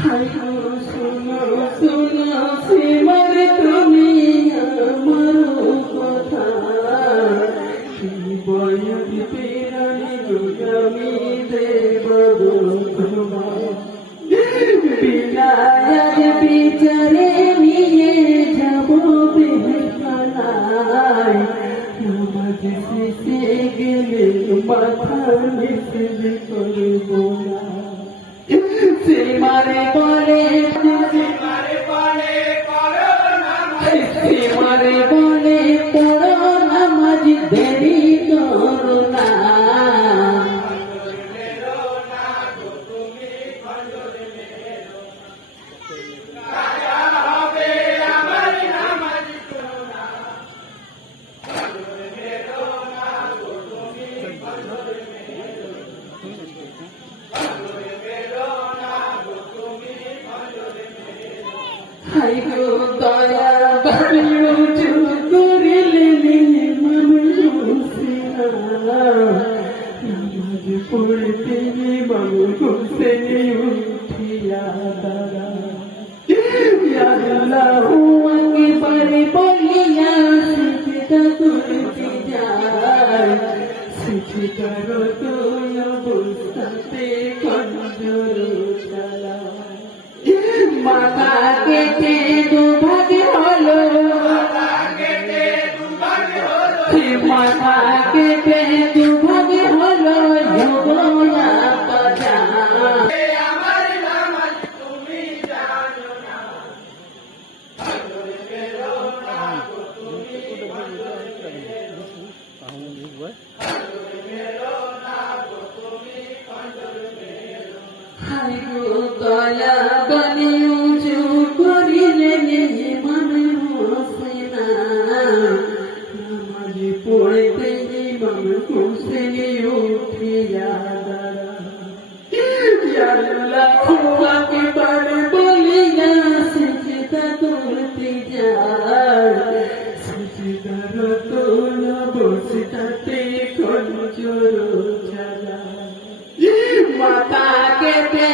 high গো শোনো শোনো শ্রীমার তুমি আমার কথা কি বয়স পেরানি গো আমি দেব তোমার বিনায়ার বিচারে নিয়ে যাব বেহালায় নামাজ শেষে গেলে মাথা নিচে করব না শ্রীমারে বলে শ্রীমারে বলে পড়ো নামাজ দেরি করো না হাই গো দয়া বাড়িও চুল করিলে নামাজ পড়তে বাবু হোসেনে উঠিয়া দাঁড়া আল্লাহু আকবার বলিয়া সিজদা করতে যায় সিজদার তো অবস্থাতে কঞ্জর চালা মাথা কেটে দুভাগে হলো মাথা কেটে দুভাগে হলো যুবনা পাজা আমার নামাজ তুমি জানো না হাই গো দয়া বনে উঁচু করিলেন ইমাম হোসেন নামাজ পড়তে ইমাম হোসেন উঠিয়া দাঁড়া আল্লাহু আকবার বলিয়া সিজদা করতে যায় সিজদার তোল বসতাতে কঞ্জর চালা মাতা কেটে